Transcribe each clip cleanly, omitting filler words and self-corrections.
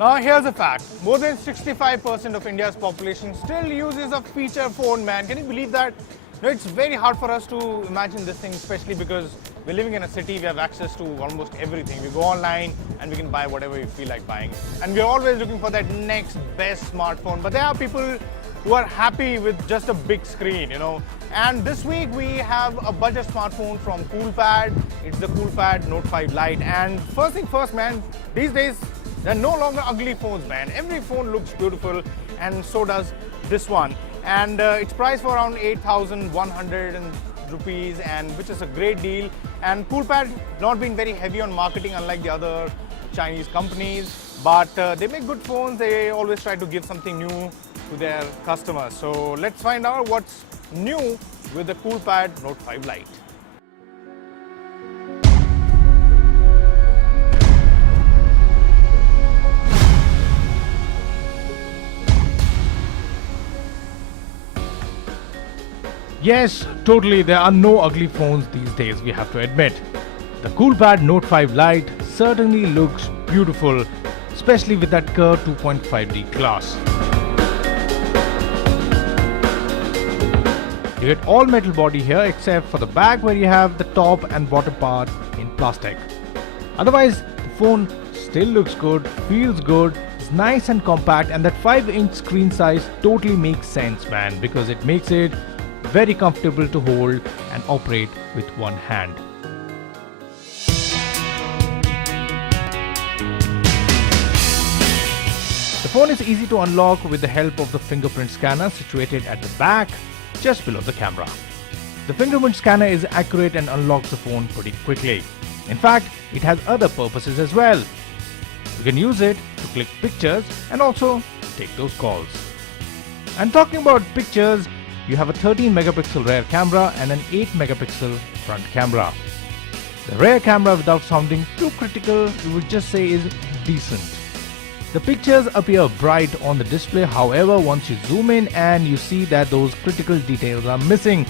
Now here's a fact, more than 65% of India's population still uses a feature phone, man. Can you believe that? No, it's very hard for us to imagine this thing, especially because we're living in a city, we have access to almost everything. We go online and we can buy whatever we feel like buying. And we're always looking for that next best smartphone. But there are people who are happy with just a big screen, And this week we have a budget smartphone from Coolpad. It's the Coolpad Note 5 Lite. And first thing first, man, these days, they're no longer ugly phones, man. Every phone looks beautiful, and so does this one. And it's priced for around 8,100 rupees, and which is a great deal. And Coolpad not being very heavy on marketing, unlike the other Chinese companies, but they make good phones. They always try to give something new to their customers. So let's find out what's new with the Coolpad Note 5 Lite. Yes, totally, there are no ugly phones these days, we have to admit. The Coolpad Note 5 Lite certainly looks beautiful, especially with that curved 2.5D glass. You get all metal body here except for the back, where you have the top and bottom part in plastic. Otherwise, the phone still looks good, feels good, it's nice and compact, and that 5-inch screen size totally makes sense, man, because it makes it very comfortable to hold and operate with one hand. The phone is easy to unlock with the help of the fingerprint scanner situated at the back, just below the camera. The fingerprint scanner is accurate and unlocks the phone pretty quickly. In fact, it has other purposes as well. You can use it to click pictures and also take those calls. And talking about pictures, you have a 13 megapixel rear camera and an 8 megapixel front camera. The rear camera, without sounding too critical, we would just say is decent. The pictures appear bright on the display, however, once you zoom in and you see that those critical details are missing.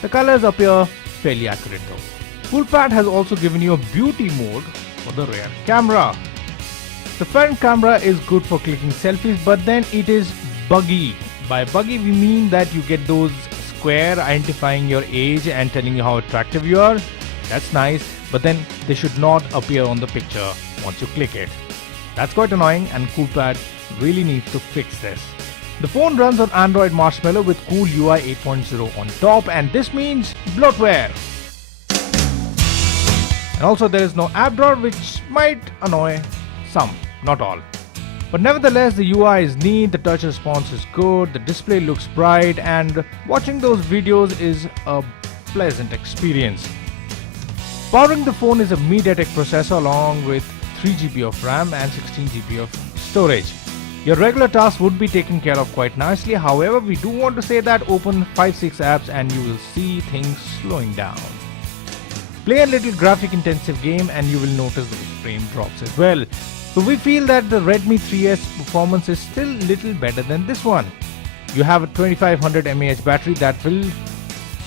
The colors appear fairly accurate though. Coolpad has also given you a beauty mode for the rear camera. The front camera is good for clicking selfies, but then it is buggy. By buggy, we mean that you get those square identifying your age and telling you how attractive you are. That's nice, but then they should not appear on the picture once you click it. That's quite annoying, and Coolpad really needs to fix this. The phone runs on Android Marshmallow with Cool UI 8.0 on top, and this means bloatware. And also there is no app drawer, which might annoy some, not all. But nevertheless, the UI is neat, the touch response is good, the display looks bright, and watching those videos is a pleasant experience. Powering the phone is a mediatek processor along with 3GB of RAM and 16GB of storage. Your regular tasks would be taken care of quite nicely. However, we do want to say that open 5-6 apps and you will see things slowing down. Play a little graphic intensive game and you will notice those frame drops as well. So we feel that the Redmi 3S performance is still little better than this one. You have a 2500 mAh battery that will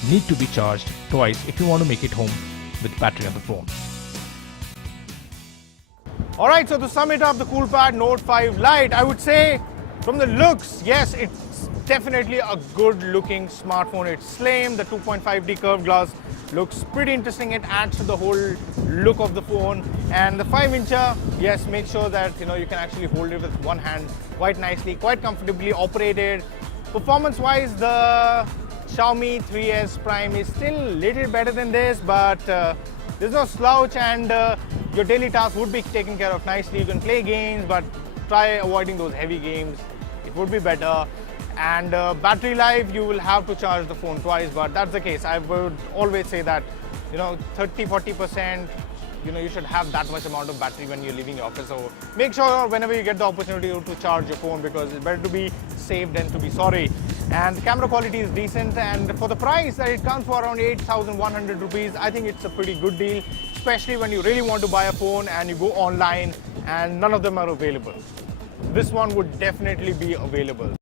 need to be charged twice if you want to make it home with battery on the phone. Alright, so to sum it up, the Coolpad Note 5 Lite, I would say from the looks, yes, it's definitely a good looking smartphone. It's slim, the 2.5D curved glass looks pretty interesting. It adds to the whole look of the phone. And the 5-incher, yes, make sure that you can actually hold it with one hand quite nicely, quite comfortably operated. Performance wise, the Xiaomi 3S Prime is still a little better than this, but there's no slouch, and your daily tasks would be taken care of nicely. You can play games, but try avoiding those heavy games. It would be better. And battery life, you will have to charge the phone twice, but that's the case. I would always say that 30-40%, you should have that much amount of battery when you're leaving your office. So make sure whenever you get the opportunity to charge your phone, because it's better to be safe than to be sorry. And the camera quality is decent, and for the price that it comes for around 8,100 rupees, I think it's a pretty good deal, especially when you really want to buy a phone and you go online and none of them are available. This one would definitely be available.